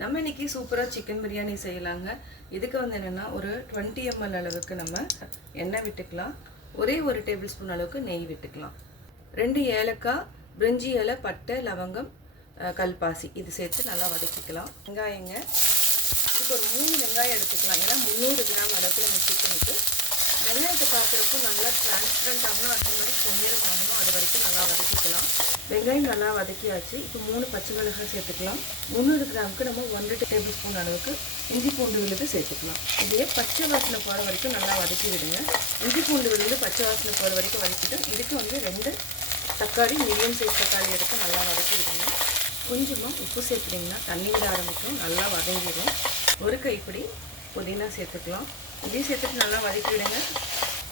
நம்ம இன்னைக்கு சூப்பராக சிக்கன் பிரியாணி செய்யலாங்க. இதுக்கு வந்து என்னென்னா ஒரு டுவெண்ட்டி எம்எல் அளவுக்கு நம்ம எண்ணெய் விட்டுக்கலாம். ஒரே ஒரு டேபிள் ஸ்பூன் அளவுக்கு நெய் விட்டுக்கலாம். ரெண்டு ஏலக்காய் பிரிஞ்சி இலை பட்டை லவங்கம் கல்பாசி. இது சேர்த்து நல்லா வதக்கிக்கலாம். வெங்காயங்க. இதுக்கு ஒரு மூணு வெங்காயம் எடுத்துக்கலாம். ஏன்னா முந்நூறு கிராம் அளவுக்கு நம்ம சிக்கனுக்கு வெங்காயத்தை பார்க்குறப்போ நல்லா டிரான்ஸ்பரண்ட் ஆகணும். அதே மாதிரி பொன்னிறம் ஆகணும் அது வரைக்கும் நல்லா வதக்கிக்கலாம். வெங்காயம் நல்லா வதக்கியாச்சு. இப்போ மூணு பச்சை மிளகாய் சேர்த்துக்கலாம். முந்நூறு கிராமுக்கு நம்ம ஒன்றரை டேபிள் ஸ்பூன் அளவுக்கு இஞ்சி பூண்டு விழுது சேர்த்துக்கலாம். இதையே பச்சை வாசனை போகிற வரைக்கும் நல்லா வதக்கி விடுங்க. இஞ்சி பூண்டு விழுந்து பச்சை வாசனை போகிற வரைக்கும் வதக்கிட்டு இதுக்கு வந்து ரெண்டு தக்காளி மீடியம் சைஸ் தக்காளி எடுத்து நல்லா வதக்கி விடுங்க. கொஞ்சமாக உப்பு சேர்த்துட்டிங்கன்னா தண்ணி விட ஆரம்பிக்கும். நல்லா வதங்கிடும். ஒரு கைப்பிடி புதினா சேர்த்துக்கலாம். இதையும் சேர்த்துட்டு நல்லா வதக்கி விடுங்க.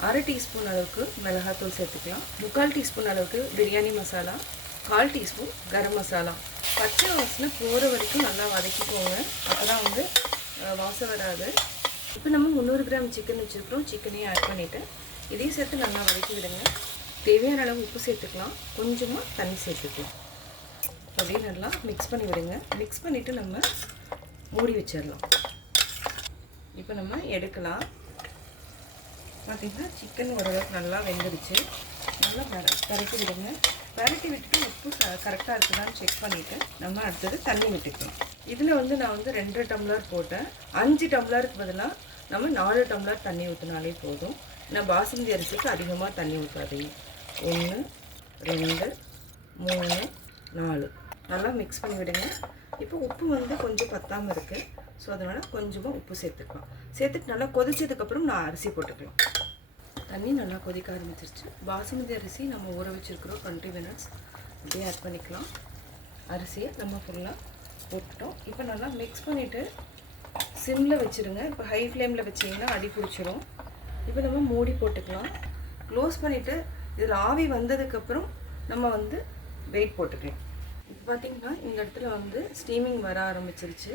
அரை டீஸ்பூன் அளவுக்கு மிளகாத்தூள் சேர்த்துக்கலாம். முக்கால் டீஸ்பூன் அளவுக்கு பிரியாணி மசாலா கால் டீஸ்பூன் கரம் மசாலா. பச்சை வாசனை போகிற வரைக்கும் நல்லா வதக்கிக்கோங்க. அப்போ தான் வந்து வாசம் வராது. இப்போ நம்ம முந்நூறு கிராம் சிக்கன் வச்சுருக்கிறோம். சிக்கனையும் ஆட் பண்ணிவிட்டு இதையும் சேர்த்து நல்லா வதக்கி விடுங்க. தேவையான அளவு உப்பு சேர்த்துக்கலாம். கொஞ்சமாக தண்ணி சேர்த்துக்கலாம். அப்படியே நல்லா மிக்ஸ் பண்ணி விடுங்க. மிக்ஸ் பண்ணிவிட்டு நம்ம மூடி வச்சிடலாம். இப்போ நம்ம எடுக்கலாம். பார்த்திங்கன்னா சிக்கன் ஓரளவுக்கு நல்லா வெந்துடுச்சு நல்லா பர- பரட்டி விடுங்க. பரட்டி விட்டுட்டு உப்பு கரெக்டாக இருக்குதான்னு செக் பண்ணிவிட்டு நம்ம அடுத்தது தண்ணி விட்டுக்கலாம் இதில் வந்து நான் வந்து ரெண்டு டம்ளர் போட்டேன். அஞ்சு டம்ளருக்கு பதிலாக நம்ம நாலு டம்ளர் தண்ணி ஊற்றினாலே போதும். நான் பாசுமதி அரிசிக்கு அதிகமாக தண்ணி ஊற்றாதீங்க ஒன்று ரெண்டு மூணு நாலு. நல்லா மிக்ஸ் பண்ணி விடுங்க. இப்போ உப்பு வந்து கொஞ்சம் பத்தாமல் இருக்குது ஸோ அதனால் கொஞ்சமாக உப்பு சேர்த்துக்கலாம். சேர்த்துட்டு நல்லா கொதிச்சதுக்கப்புறம் நான் அரிசி போட்டுக்கலாம். தண்ணி நல்லா கொதிக்க ஆரம்பிச்சிருச்சு. பாசுமதி அரிசி நம்ம ஊற வச்சுருக்கிறோம். டுவெண்ட்டி மினிட்ஸ் அப்படியே ஆட் பண்ணிக்கலாம். அரிசியை நம்ம ஃபுல்லாக போட்டுட்டோம். இப்போ நல்லா மிக்ஸ் பண்ணிவிட்டு சிம்மில் வச்சுருங்க. இப்போ ஹை ஃப்ளேமில் வச்சிங்கன்னா அடி பிடிச்சிரும். இப்போ நம்ம மூடி போட்டுக்கலாம். க்ளோஸ் பண்ணிவிட்டு இதில் ஆவி வந்ததுக்கப்புறம் நம்ம வந்து வெயிட் போட்டுக்கலாம். இப்போ பார்த்திங்கன்னா இந்த இடத்துல வந்து ஸ்டீமிங் வர ஆரம்பிச்சிருச்சு.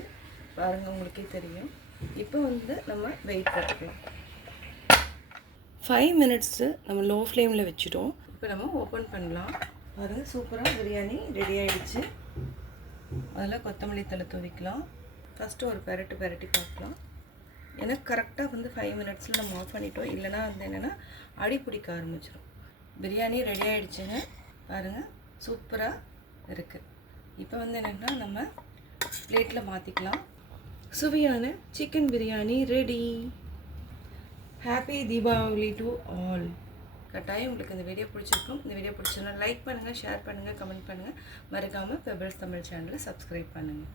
பாருங்கள் உங்களுக்கே தெரியும். இப்போ வந்து நம்ம வெயிட் போட்டுக்கலாம் ஃபைவ் மினிட்ஸு நம்ம லோ ஃப்ளேமில் வச்சுட்டோம். இப்போ நம்ம ஓப்பன் பண்ணலாம். பாருங்கள் சூப்பராக பிரியாணி ரெடி ஆயிடுச்சு. அதில் கொத்தமல்லி தலை துவிக்கலாம். ஃபஸ்ட்டு ஒரு பெரட்டு பெரட்டி பார்க்கலாம். எனக்கு கரெக்டாக வந்து ஃபைவ் மினிட்ஸில் நம்ம ஆஃப் பண்ணிட்டோம். இல்லைனா வந்து என்னென்னா அடி பிடிக்க ஆரம்பிச்சிடும் பிரியாணி ரெடி ஆயிடுச்சுங்க. பாருங்கள் சூப்பராக இருக்குது இப்போ வந்து என்னென்னா நம்ம பிளேட்டில் மாற்றிக்கலாம் சுவையான chicken biryani ready happy Deepavali to all கட்டாயம் உங்களுக்கு இந்த வீடியோ பிடிச்சிருக்கும். இந்த வீடியோ பிடிச்சிருந்தா லைக் பண்ணுங்கள் ஷேர் பண்ணுங்கள் கமெண்ட் பண்ணுங்கள் மறக்காமல் பெபிள்ஸ் தமிழ் சேனலை சப்ஸ்கிரைப் பண்ணுங்கள்